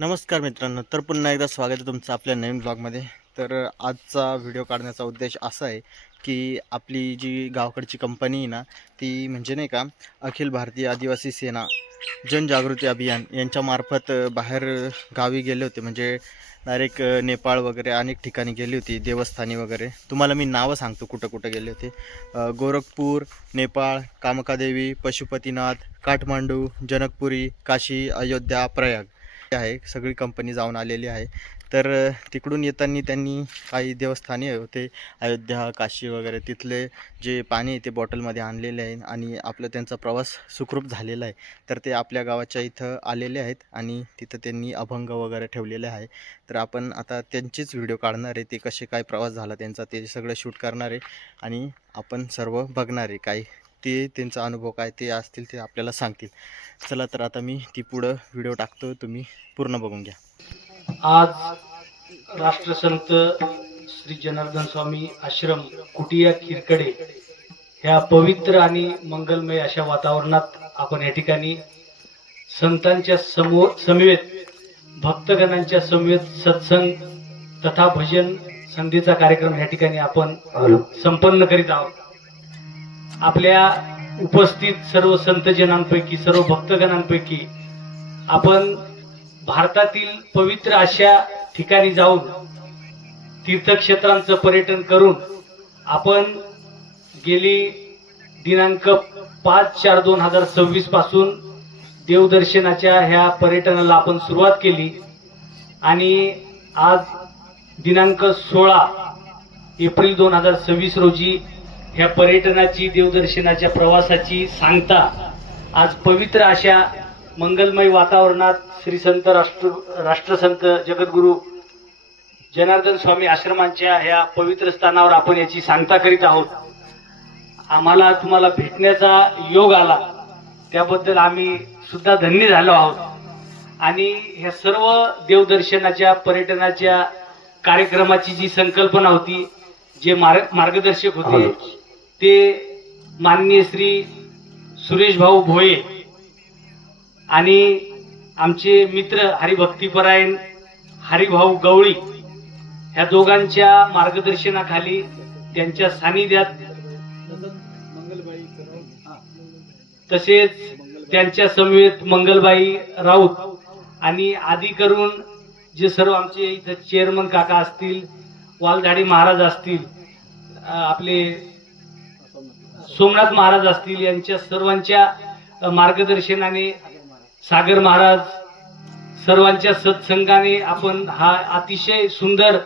नमस्कार मित्रांनो, तर पुन्हा एकदा स्वागत आहे तुमचं आपल्या नवीन ब्लॉगमध्ये। तर आजचा व्हिडिओ काढण्याचा उद्देश असा आहे की आपली जी गावाकडची कंपनी आहे ना, ती म्हणजे नाही का अखिल भारतीय आदिवासी सेना जनजागृती अभियान यांच्यामार्फत बाहेर गावी गेले होते। म्हणजे डायरेक्ट नेपाळ वगैरे अनेक ठिकाणी गेली होती, देवस्थानी वगैरे। तुम्हाला मी नावं सांगतो कुठं कुठं गेले होते। गोरखपूर, नेपाळ, कामकादेवी, पशुपतीनाथ, काठमांडू, जनकपुरी, काशी, अयोध्या, प्रयाग आहे। सगळी कंपनी जाऊन आलेली आहे। तर तिकडून येताना त्यांनी काही देवस्थानी होते, अयोध्या, काशी वगैरे, तिथले जे पाणी आहे ते बॉटलमध्ये आणलेले आहे आणि आपला त्यांचा प्रवास सुखरूप झालेला आहे। तर ते आपल्या गावाच्या इथं आलेले आहेत आणि तिथं त्यांनी अभंग वगैरे ठेवलेले आहे। तर आपण आता त्यांचेच व्हिडिओ काढणार आहे, ते कसे काय प्रवास झाला त्यांचा ते सगळं शूट करणार आहे आणि आपण सर्व बघणार आहे। काय ते त्यांचा अनुभव काय ते असतील ते आपल्याला सांगतील। चला तर आता मी ती पुढं व्हिडिओ टाकतो, तुम्ही पूर्ण बघून घ्या। आज राष्ट्रसंत श्री जनार्दन स्वामी आश्रम कुटिया खिरकडे ह्या पवित्र आणि मंगलमय अशा वातावरणात आपण या ठिकाणी संतांच्या समवेत भक्तगणांच्या समवेत सत्संग तथा भजन संधीचा कार्यक्रम या ठिकाणी आपण संपन्न करीत आहोत। आपल्या उपस्थित सर्व संतजनांपैकी सर्व भक्तगणांपैकी आपण भारतातील पवित्र अशा ठिकाणी जाऊन तीर्थक्षेत्रांचं पर्यटन करून आपण गेली दिनांक 5/4/2026 पासून देवदर्शनाच्या ह्या पर्यटनाला आपण सुरुवात केली आणि आज दिनांक 16 एप्रिल 2026 रोजी ह्या पर्यटनाची देवदर्शनाच्या प्रवासाची सांगता आज पवित्र अशा मंगलमय वातावरणात श्री संत राष्ट्रसंत जगद्गुरु जनार्दन स्वामी आश्रमांच्या ह्या पवित्र स्थानावर आपण याची सांगता करीत आहोत। आम्हाला तुम्हाला भेटण्याचा योग आला त्याबद्दल आम्ही सुद्धा धन्य झालो आहोत। आणि ह्या सर्व देवदर्शनाच्या पर्यटनाच्या कार्यक्रमाची जी संकल्पना होती, जे मार्गदर्शक होते ते माननीय श्री सुरेश भाऊ भोये आणि आमचे मित्र हरिभक्तीपरायण हरिभाऊ गवळी ह्या दोघांच्या मार्गदर्शनाखाली त्यांच्या सानिध्यात तसेच त्यांच्या समवेत मंगलबाई राऊत आणि आदी करून जे सर्व आमचे इथं चेअरमन काका असतील, वालधाडी महाराज असतील, आपले सोमनाथ महाराज असतील, यांच्या सर्वांच्या मार्गदर्शनाने सागर महाराज सर्वांच्या सत्संगाने आपण हा अतिशय सुंदर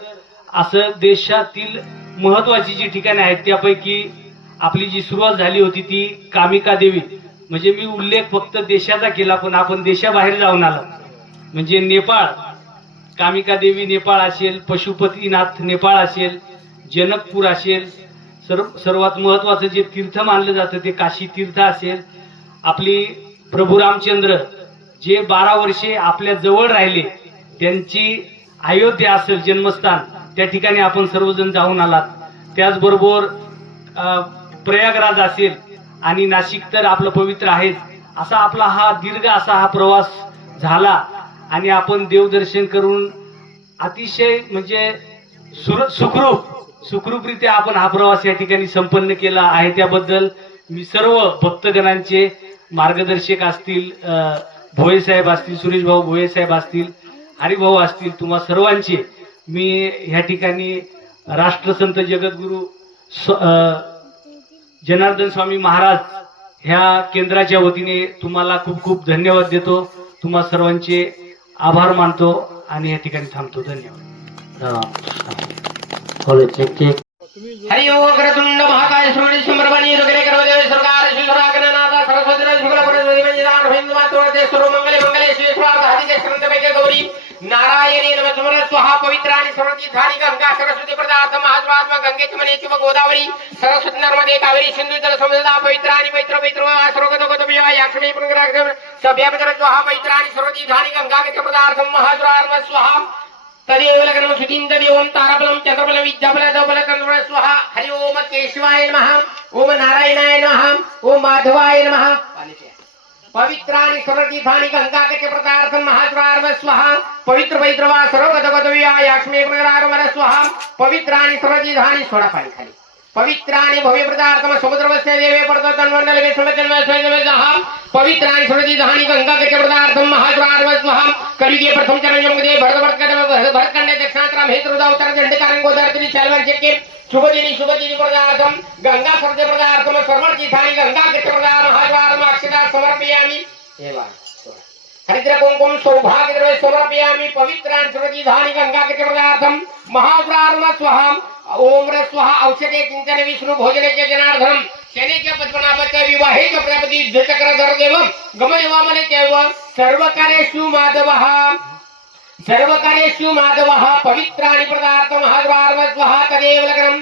असं देशातील महत्वाची जी ठिकाणे आहेत त्यापैकी आपली जी सुरुवात झाली होती ती कामिका देवी। म्हणजे मी उल्लेख फक्त देशाचा केला, पण आपण देशाबाहेर जाऊन आला म्हणजे नेपाळ, कामिका देवी नेपाळ असेल, पशुपतीनाथ नेपाळ असेल, जनकपूर असेल, सर्वात महत्वाचं जे तीर्थ मानलं जातं ते काशी तीर्थ असेल, आपली प्रभू रामचंद्र जे 12 वर्षे आपल्या जवळ राहिले त्यांची अयोध्या असेल जन्मस्थान, त्या ठिकाणी आपण सर्वजण जाऊन आलात। त्याचबरोबर प्रयागराज असेल आणि नाशिक तर आपलं पवित्र आहेच। असा आपला हा दीर्घ असा हा प्रवास झाला आणि आपण देवदर्शन करून अतिशय म्हणजे सुखरूपरित्या आपण हा प्रवास या ठिकाणी संपन्न केला आहे। त्याबद्दल मी सर्व भक्तगणांचे मार्गदर्शक असतील, भोये साहेब असतील, सुरेश भाऊ भोये साहेब असतील, हरिभाऊ असतील, तुम्हा सर्वांचे मी ह्या ठिकाणी राष्ट्रसंत जगद्गुरु जनार्दन स्वामी महाराज ह्या केंद्राच्या वतीने तुम्हाला खूप खूप धन्यवाद देतो। तुम्हा सर्वांचे आभार मानतो आणि या ठिकाणी थांबतो। धन्यवाद। हरि ओम वक्रतुंड महाकाय श्रवणे शंभरवाणी रुगले कर्मदेव सरकार श्री सुरागणनाथ सरस्वती राज शुक्ल परमेश्वरी मंजिदान हिंद मातृते सर्व मंगले मंगले श्री स्वार्थ हरिके श्रंतपैके गौरी नारायणी नमः स्वाहा पवित्र आणि सर्वती धारी गंगा सरस्वती पदार्थ महात्मा गंगेची मनेची व गोदावरी सरस्वती नर्मदे कावेरी सिंधू जल समुद्र पवित्र आणि पवित्र सर्वगत याक्षमी पुनरागम सभ्यापत्र स्वाहा पवित्र आणि सर्वती धारी गंगा के पदार्थ महाद्वार स्वाहा तदेव लग्नम सुतींदर ओम ताराबलम चंद्रबल विद्याबल दबल कंद्र स्वाहा। हरि ओम केशवाय नमः, ओम नारायणाय नमः, ओम माधवाय नमः। पवित्राणि सर्वतीर्थानि गंगागत्य प्रदार्थं महाद्वारम स्वाहा पवित्र पवित्र वा सर्वगतगतव्या याक्ष्मे प्रदारम स्वाहा पवित्राणि सर्वतीर्थानि सोडा पाणी खाली पवित्राणि भव्य प्रदार्थम समुद्रवस्य देवे पडतो तन्वंडलवे समजन्मस्वयजहा पवित्राणि सर्वतीर्थानि गंगागत्य प्रदार्थं महाद्वारम स्वाहा कलिगे प्रथम चरणमध्ये भरतखंड दक्षिणात्राम हेतुदावतर दंडकारं गोदावरी चालवन चक्के शुभदिनी प्रदार्थम गंगा सर्व प्रदार्थम सर्वतीर्थानि गंगागत्य प्रदार्थं महाद्वारम अक्षता समर्पयामि एवं हरिद्र कुंकुम सौभाग्य द्रव्य समर्पयामि पवित्राणि सर्वतीर्थानि गंगागत्य प्रदार्थं महाद्वारम स्वाहा ओम र स्वाहा औषधे चिंतन विष्णु भोजनचे जनार्दनम शनीच्या पद्मनाभच्या विवाहिक प्रपदी द्विचक्रधर देवम गमयवामने केव सर्वकार्येषु माधवः पवित्राणि प्रदार्थं महाद्वारम स्वाहा तदेव लग्नं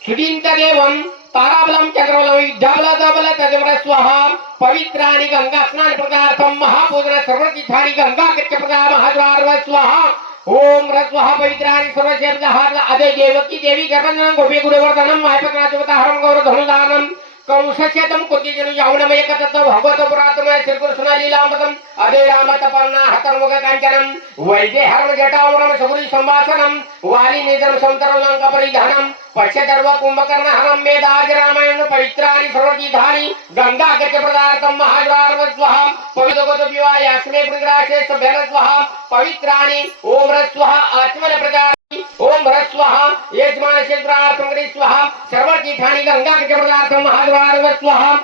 सुदीन्त देवं ताराबलं चंद्रबलं विद्याबलं तदेव स्वाहा पवित्राणि गंगा स्नान प्रदार्थं महापूजन सर्वतीर्थानि गंगागत्य प्रदार्थं महाद्वारम स्वाहा ओम रस्वाहा पवित्राणि सर्वशब्दहार अदे देवकी देवी गर्भधनं गोपी गुरुवर्धनं मायपकनाथवताहरं गौरधनुदानं कंसशतम कुतिजनु यावनमय कथत भगवत पुरातमय श्रीकृष्ण लीलामृतम अदे रामतपन्ना हतर्मुख कांचनम वैदे हरम जटावरम सबुरी संभाषणम वाली निधन संतरलंक परिधानम पश्यदर्व कुंभकर्ण हरम वेदाज रामायण पवित्राणि सर्वतीर्थानि गंगागत्य प्रदार्थं महाद्वारम स्वाहा पवित्रगत विवाह यास्मे प्रग्राशे सभ्यन स्वाहा पवित्राणि ओम रस्वाहा आत्मन प्रदार्थं ओम ह्रस्वाहा यजमान क्षेत्रार्थं गरी स्वाहा सर्वतीर्थानि गंगागत्य प्रदार्थं महाद्वारम स्वाहा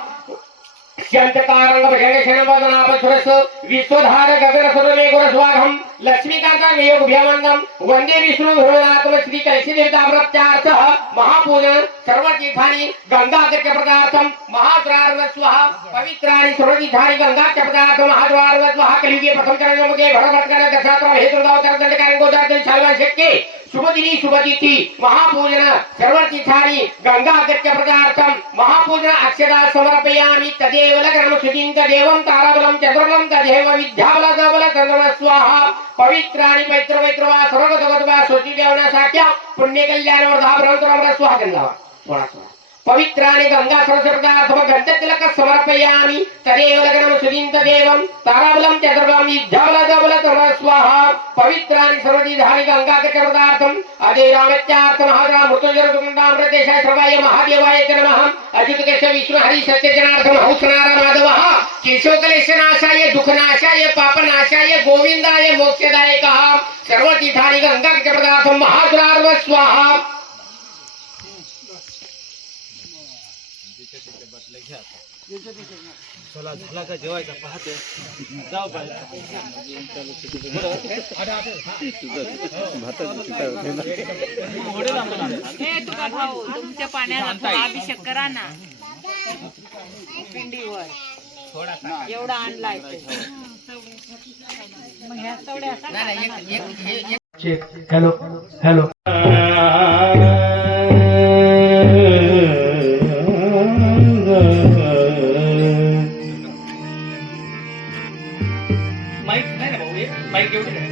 शांतकारंग भजनशनवदनापसुरस विश्वधार गगन सुरमे गुरस्वाहम लक्ष्मीकांता वियोगभ्यामंदम वंदे विष्णु भुवनात्म श्री कलशी देवतामृत्यार्थः महापूजन सर्वतीर्थानि गंगागत्य प्रदार्थं महाद्वारम स्वाहा पवित्राणि सर्वतीर्थानि गंगागत्य प्रदार्थं महाद्वारम स्वाहा कलियुगे प्रथम चरणमध्ये भरभटकन दशात्रम हेतुदावतर दंडकारं गोदावरी चालवन शक्ये शुभदिनी महापूजन सर्वतीर्थानि गंगागत्य प्रदार्थं महापूजन अक्षता समर्पयामि तदेव लग्नं सुदीन्त देवं ताराबलं चंद्रबलं तदेव विद्याबलं चंद्रमा स्वाहा पवित्राणि पवित्र वा सर्वगतगतवा सोची देवनासाख्या पुण्य कल्याण वर्धा ब्रह्मत्र स्वाहा गंगावा थोडा पवित्राणि गंगा सर्वप्रदार्थम गंधतिलक समर्पयामि तदेव लग्नं सुदीन्त देवं ताराबलं चंद्रबलं विद्याबलं स्वाहा पवित्राणि सर्वतीर्थानि गंगागत्य प्रदार्थं अदे रामत्यार्थ महाद्रा मृत्युंजय दुर्गंधामृतेशाय सर्वाय महादेवाय नमः अच्युतकेश विष्णु हरि सत्यजनार्दन हंसनारा माधवः केशवकलेशनाशाय दुःखनाशाय पापनाशाय गोविंदाय मोक्षदायकः सर्वतीर्थानि गंगागत्य प्रदार्थं महाद्वारम स्वाहा चला झाला का जेवायचा पाहते जाऊ हे तुका भाऊ तुमच्या पाण्याला अभिषेक करा ना पिंडीवर एवढा आणलाय मग ह्या तेवढ्या हेलो हेलो माइक नाही ना भाऊ माइक एवढे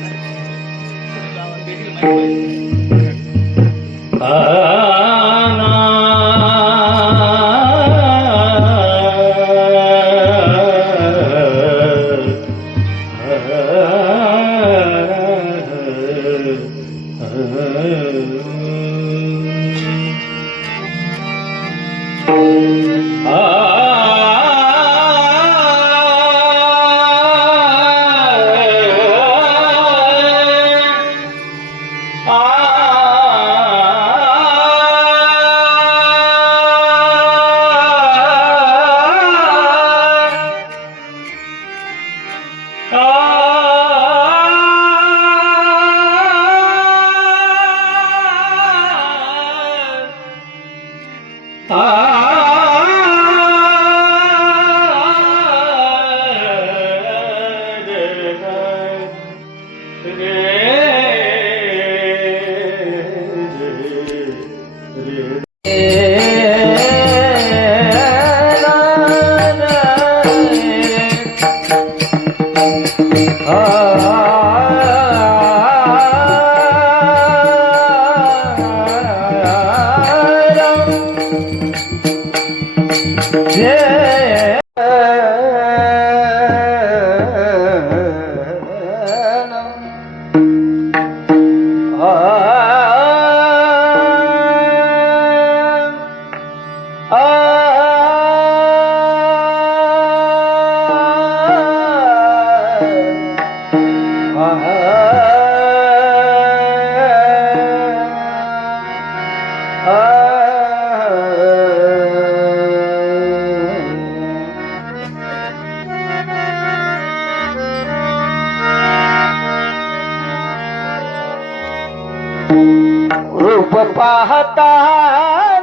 रूप पाहता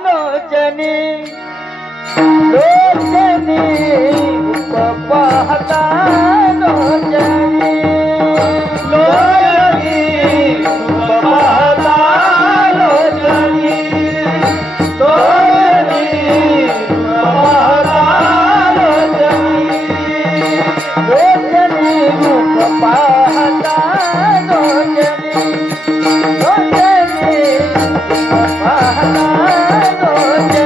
लोचनी लोचनी रूप पाहता लोचनी लोचनी रूप पाहता लोचनी लोचनी रूप पाहता लोचनी लोचनी रूप पाहता लोचनी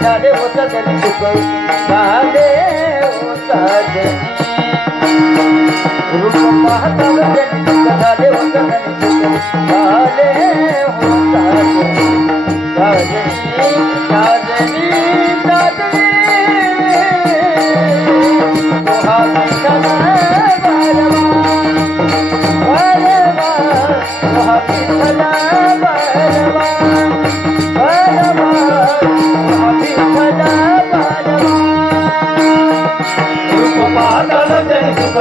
झाले होता जरी दुःख झाले होता जरी रूप पाहता जरी दुःख झाले होता जरी दुःख झाले होता जरी साजनी साजनी तुहा विठ्ठला बारवा बारवा तुहा विठ्ठला बारवा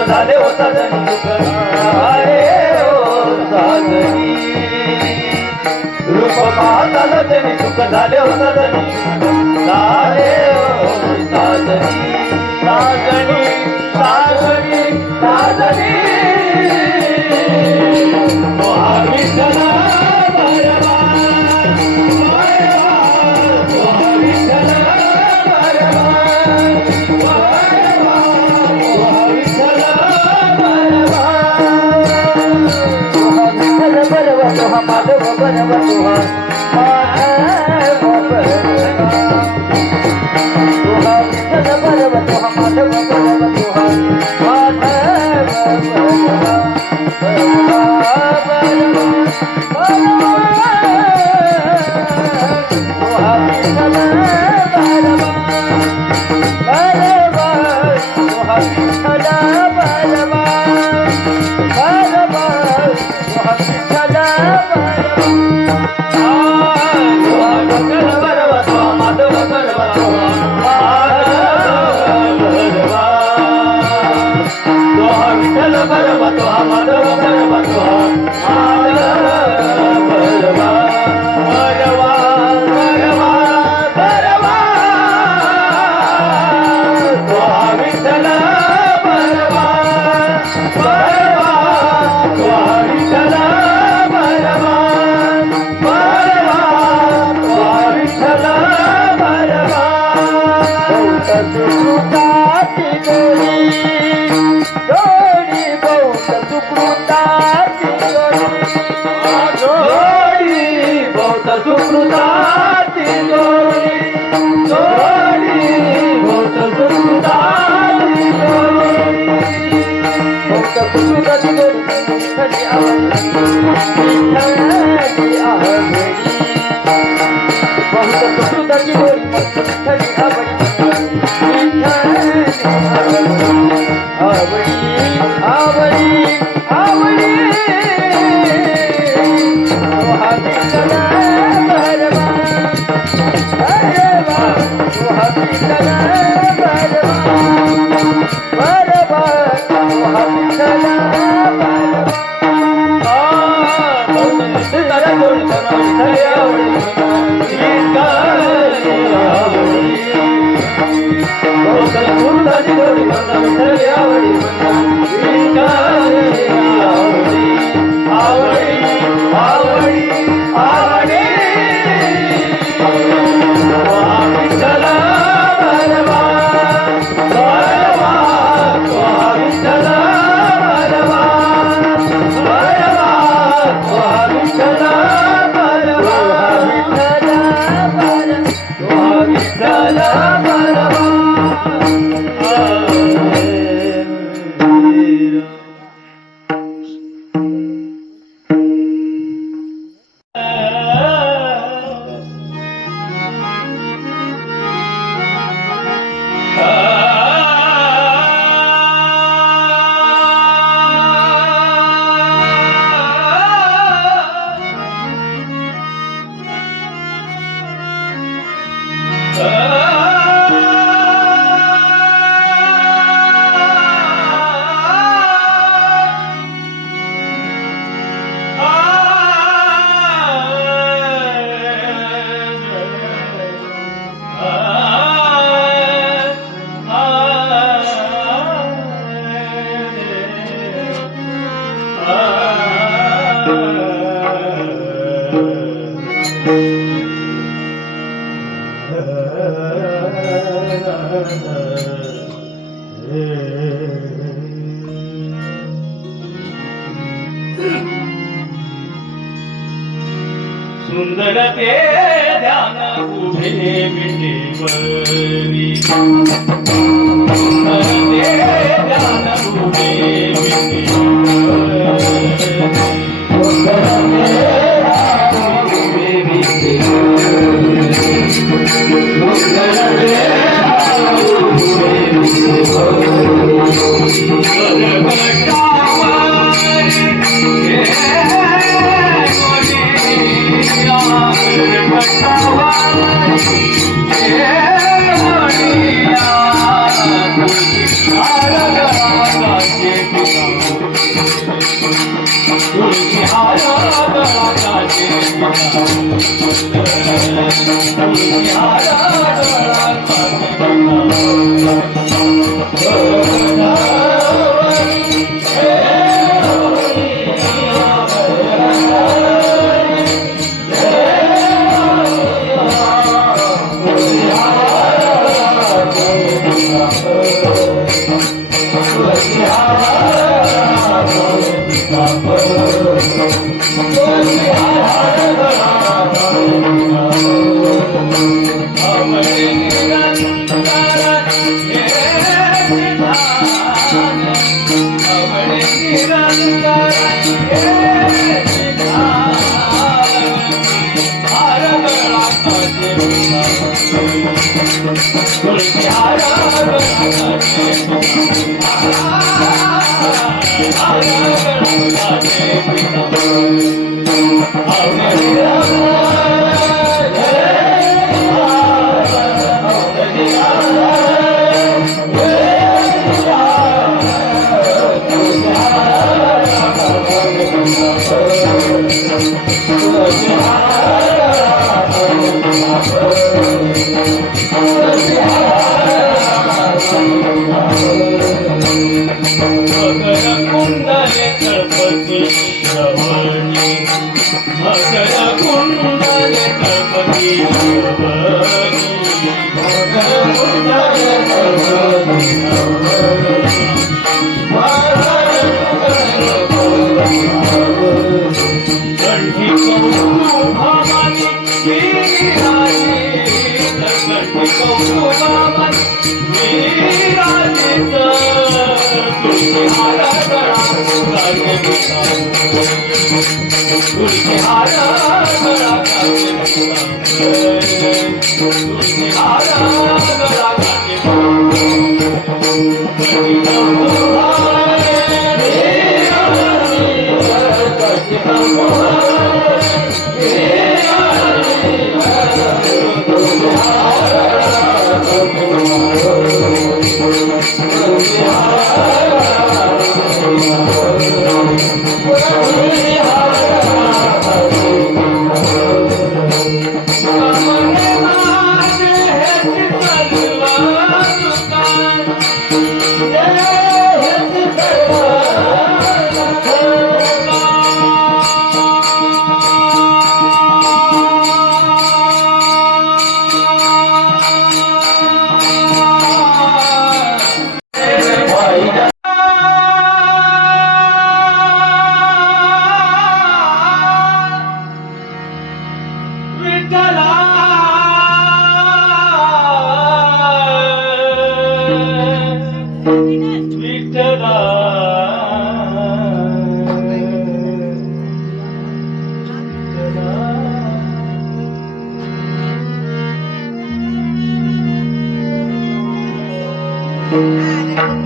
झाले होता जरी दुःख झाले होता जरी रूप पाहताना जरी दुःख झाले होता जरी झाले होता जरी साजनी साजनी साजनी तुहा विठ्ठला बारवा तुहा विठ्ठला बारवा तुहा माधव बरव तुहा माधव तुहा विठ्ठल बरव तुहा माधव बरव तुहा माधव तुहा विठ्ठल बरव तुहा विठ्ठल बरव सुंदर ते ध्यान उभे विटेवरी सुंदर ते ध्यान उभे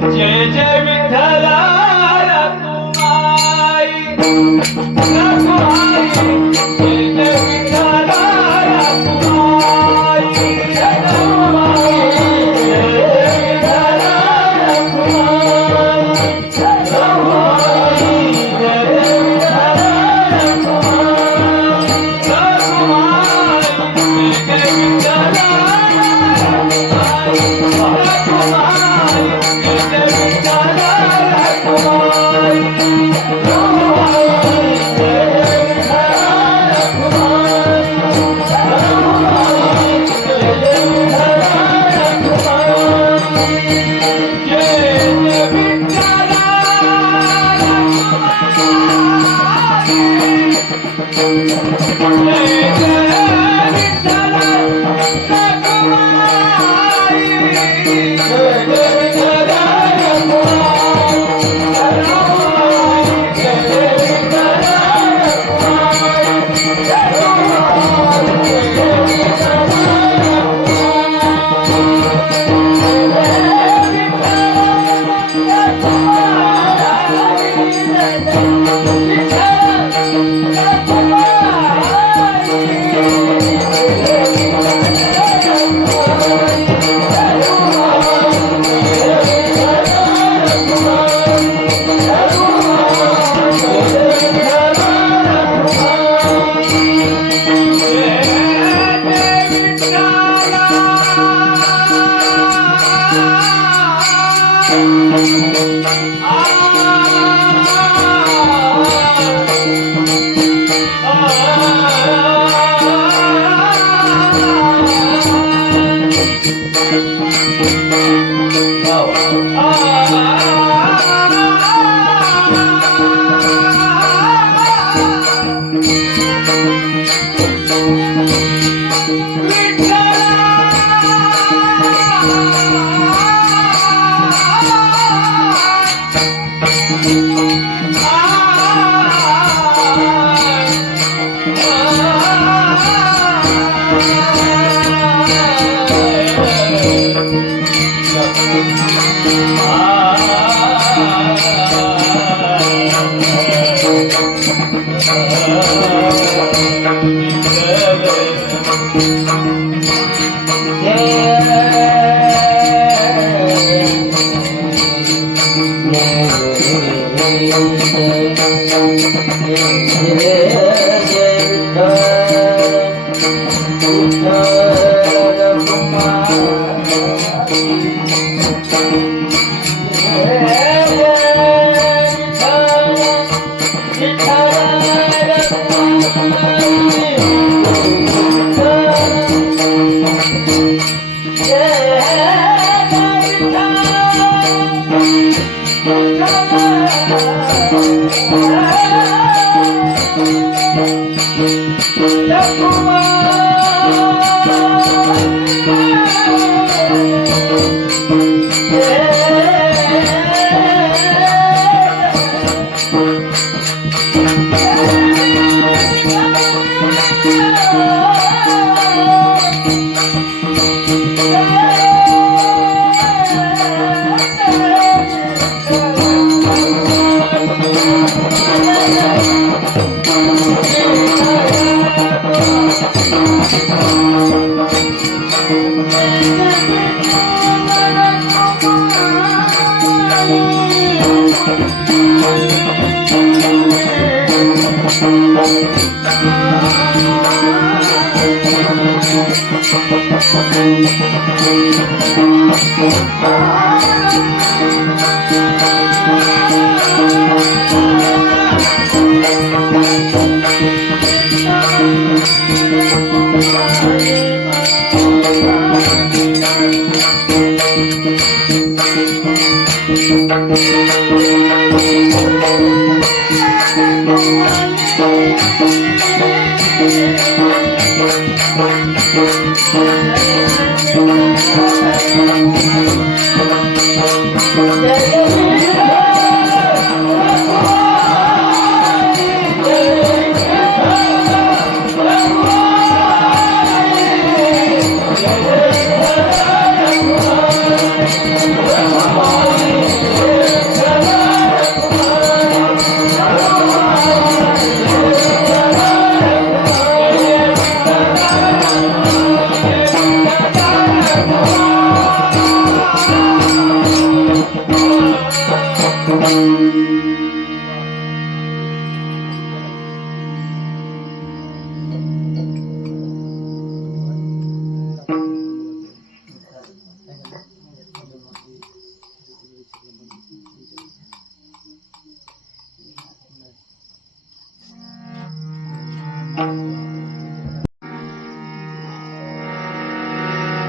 जय जय विठ्ठला रघुमाई रघुमाई जय जय विठ्ठला रघुमाई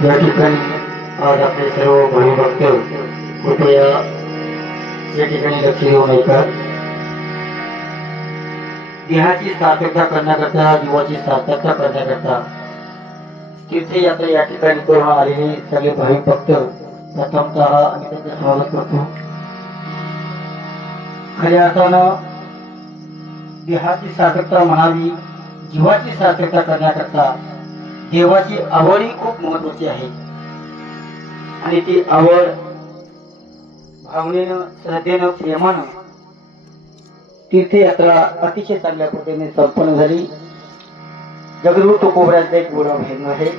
या ठिकाणी आज आपले सर्व भक्त कृपया या ठिकाणी लक्ष देऊ नये का. देहाची सार्थकता करण्याकरता, जीवाची सार्थकता करण्याकरता तीर्थयात्रा या ठिकाणी करून आलेले सगळे भाविक भक्त प्रथमतः आम्ही त्यांचे स्वागत करतो. खऱ्या अर्थानं देहाची सार्थकता म्हणावी, जीवाची सार्थकता करण्याकरता देवाची आवड ही खूप महत्वाची आहे. आणि ती आवड भावनेनं, श्रद्धेनं, प्रेमानं तीर्थयात्रा अतिशय चांगल्या पद्धतीने संपन्न झाली. जगद्गुरु तुकोबराचं एक गोडा भेद आहे.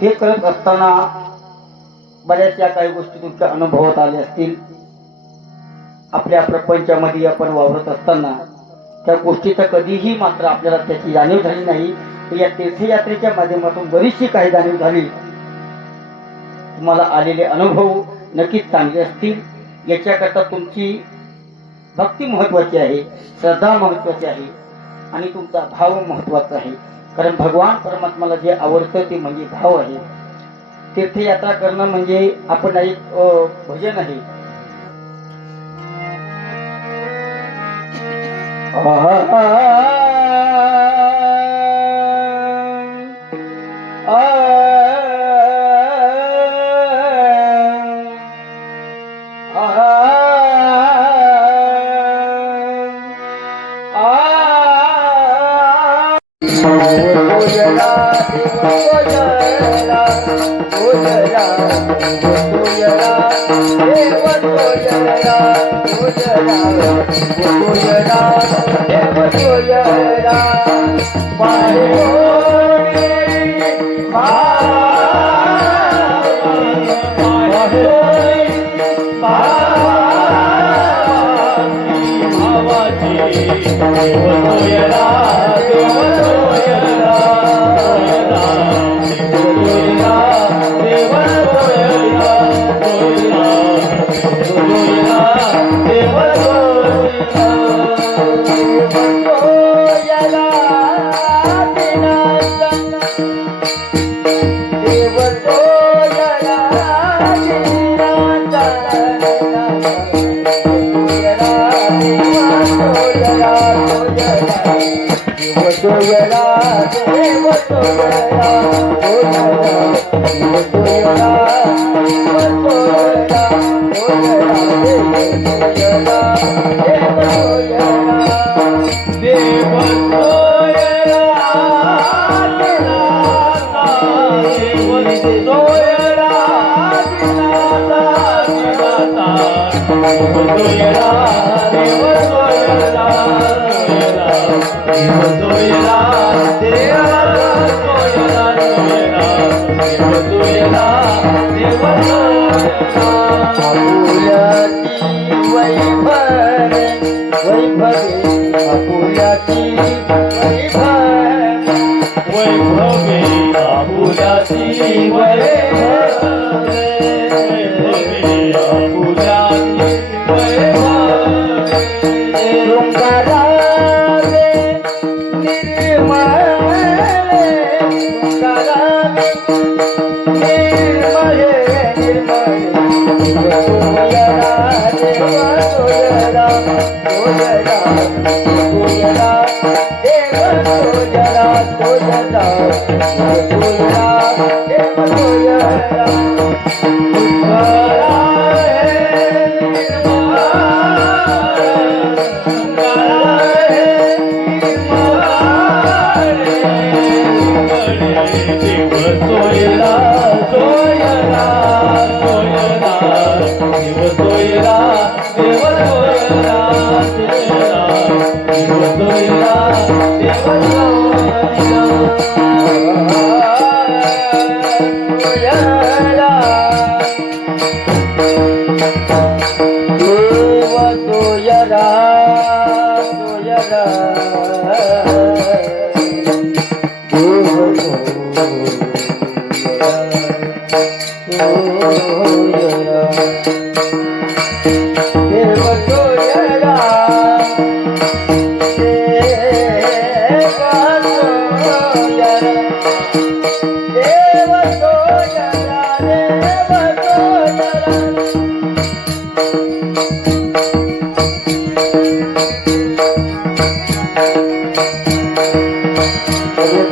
हे करत असताना बऱ्याचशा काही गोष्टी तुमच्या अनुभवात आल्या असतील. आपल्या प्रपंचामध्ये आपण वावरत असताना त्या गोष्टीचा कधीही मात्र आपल्याला त्याची जाणीव झाली नाही. या तीर्थयात्रेच्या माध्यमातून बरीचशी काही जाणीव झाली. तुम्हाला आलेले अनुभव नक्कीच चांगले असतील. याच्याकरता तुमची भक्ती महत्वाची आहे, श्रद्धा महत्वाची आहे आणि तुमचा भाव महत्वाचा आहे. कारण भगवान परमात्माला जे आवडतं ते म्हणजे भाव आहे. तीर्थयात्रा करणं म्हणजे आपण एक भजन आहे.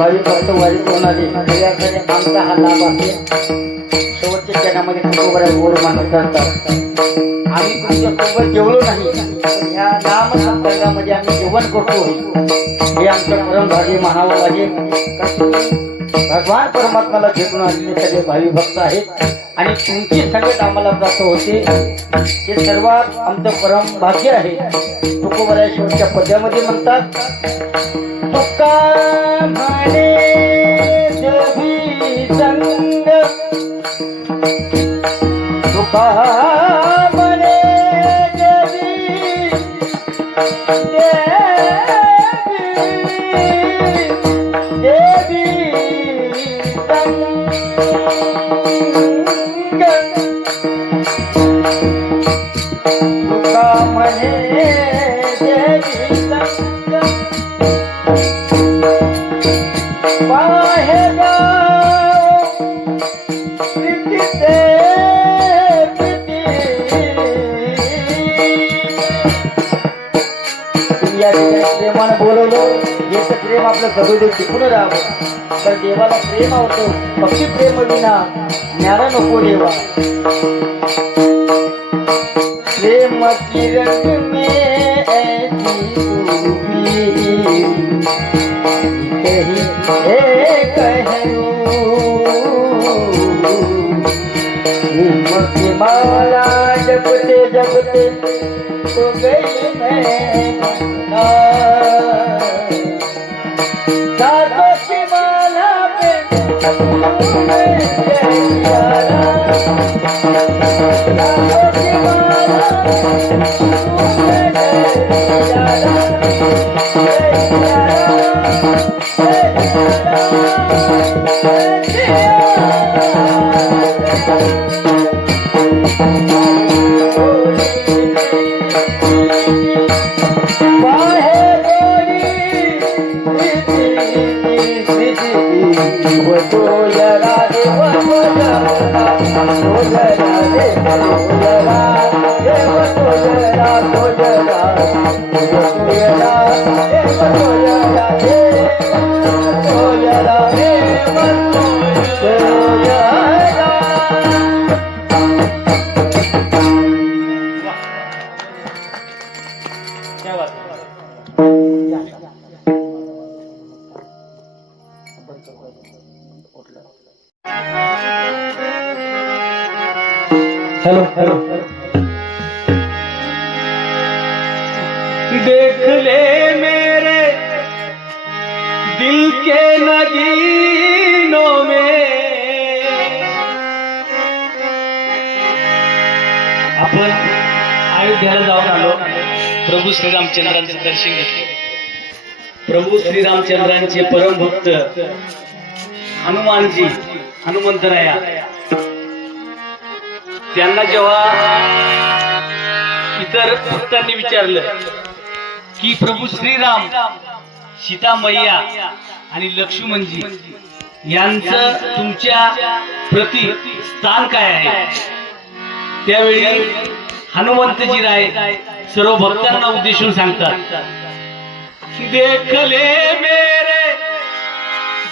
भावी भक्त वारी करून आले तरी अर्थाने आमचा हा लाभ आहे. शेवटच्या क्षणामध्ये तुकोबऱ्या गोड मानत करतात. आम्ही तुमच्यासोबत जेवलो नाही पण ह्या नाम संसर्गामध्ये आम्ही जेवण करतो हे आमचं परम भाग्य म्हणावं लागेल. भगवान परमात्म्याला भेटून आलेले सगळे भावी भक्त आहेत आणि तुमची संगत आम्हाला प्राप्त होते हे सर्वात आमचं परम भाग्य आहे. तुकोबऱ्या शेवटच्या पद्यामध्ये म्हणतात तुका म्हणे जभी संग तुका म्हणे जभी देवी संग तुका म्हणे देवी संग प्रेमानं बोलवलं हेच प्रेम आपलं सगळं टिकून राहावं. तर देवाला प्रेम आवडतं भक्ती प्रेम विना ज्ञान नको देवा. प्रेम की रंग में ऐसी खूबी कहीं एक है की माला जपते जपते तो गई मैं सातों की माला पे सातों की हेलो हेलो देख ले मेरे दिल के नगीनों में आपण अयोध्येला जाऊन आलो. प्रभू श्रीरामचंद्रांचे दर्शन घेतले. प्रभू श्रीरामचंद्रांचे परम भक्त हनुमानजी हनुमंतराया त्यांना जेव्हा इतर भक्तांनी विचारलं की प्रभू श्रीराम सीता मैया आणि लक्ष्मणजी यांचं तुमच्या प्रति स्थान काय आहे, त्यावेळी हनुमंतजी राय सर्व भक्तांना उद्देशून सांगतात, देख ले मेरे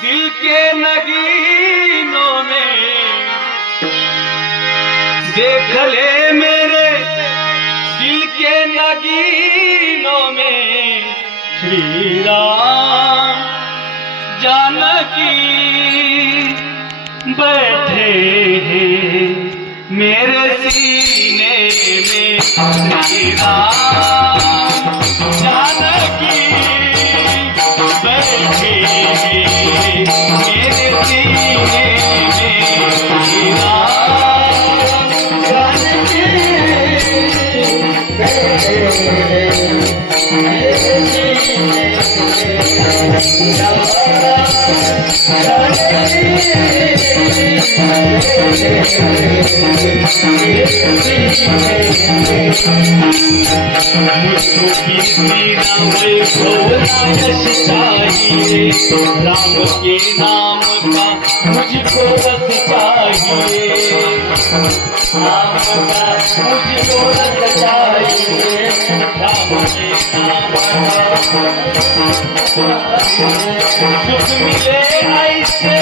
दिल के नगीनों में, देख ले मेरे दिल के नगीनों में श्री राम जानकी बैठे हैं मेरे सीने में, श्री राम जानकी बैठे हैं मेरे सीने में, श्री राम जानकी बैठे हैं मुझको कीर्ति नाम भोला यश चाहिए, राम के नाम का मुझको रस चाहिए, राम का मुझको रस चाहिए, राम के नाम का सुख मिले ऐसे,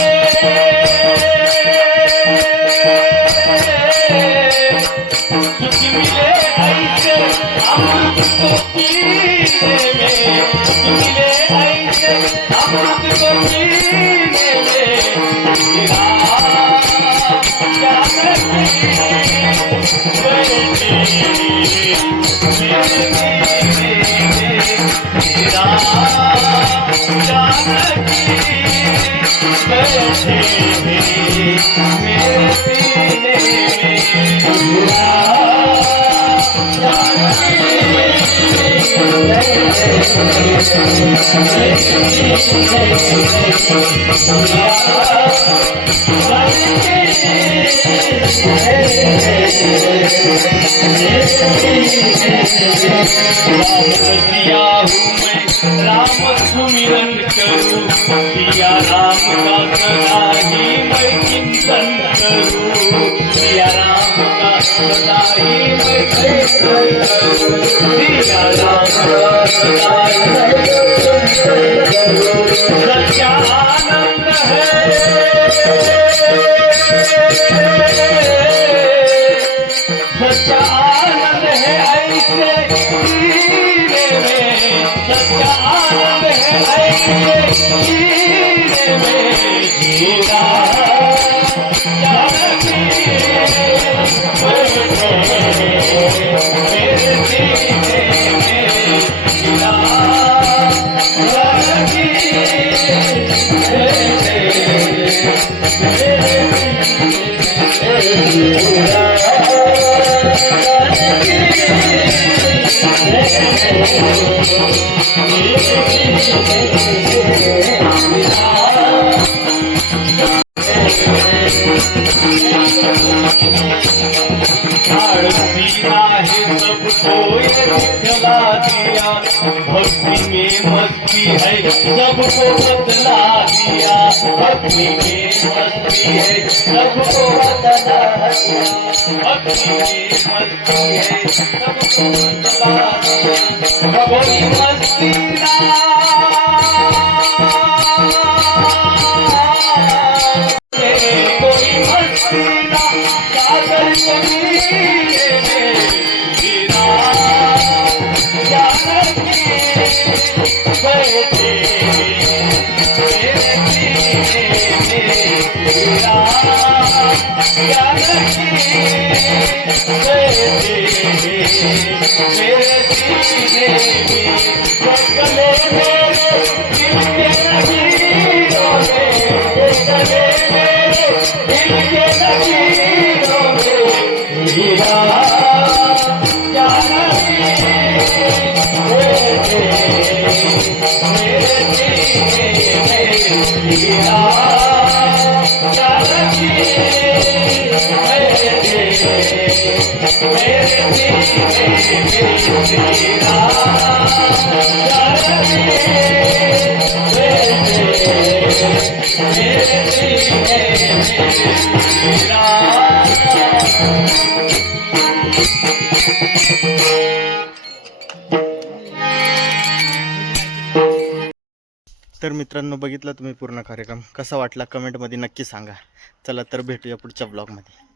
सुख मिले ऐसे अमृत को पीने में, सुख मिले ऐसे अमृत को पीने में, मेरा जानकी बैठी मेरे मेरा जानकी बैठी मेरे सीने में, राम सुमिरन करूं, सिया राम का सदा ही मैं चिंतन करूं, सिया राम का सदा ही मैं चिंतन करूं, सिया राम का सदा ही मैं चिंतन करूं। सच्चा आनंद है, सच्चा आनंद है ऐसे जीने में, सच्चा आनंद है ऐसे जीने में, जीना जानकी मेरे सीने में, जीना जानकी भक्ति में मस्ती है सबको बतला दिया, भक्ति में मस्ती है सबको बतला दिया, भक्ति में मस्ती है सबको बतला दिया, कोई मस्ती ना कोई मस्ती ना सागर कबीरे में, तर मित्रांनो, बघितला तुम्ही पूर्ण कार्यक्रम. कसा वाटला कमेंटमध्ये नक्की सांगा. चला तर भेटूया पुढच्या ब्लॉगमध्ये.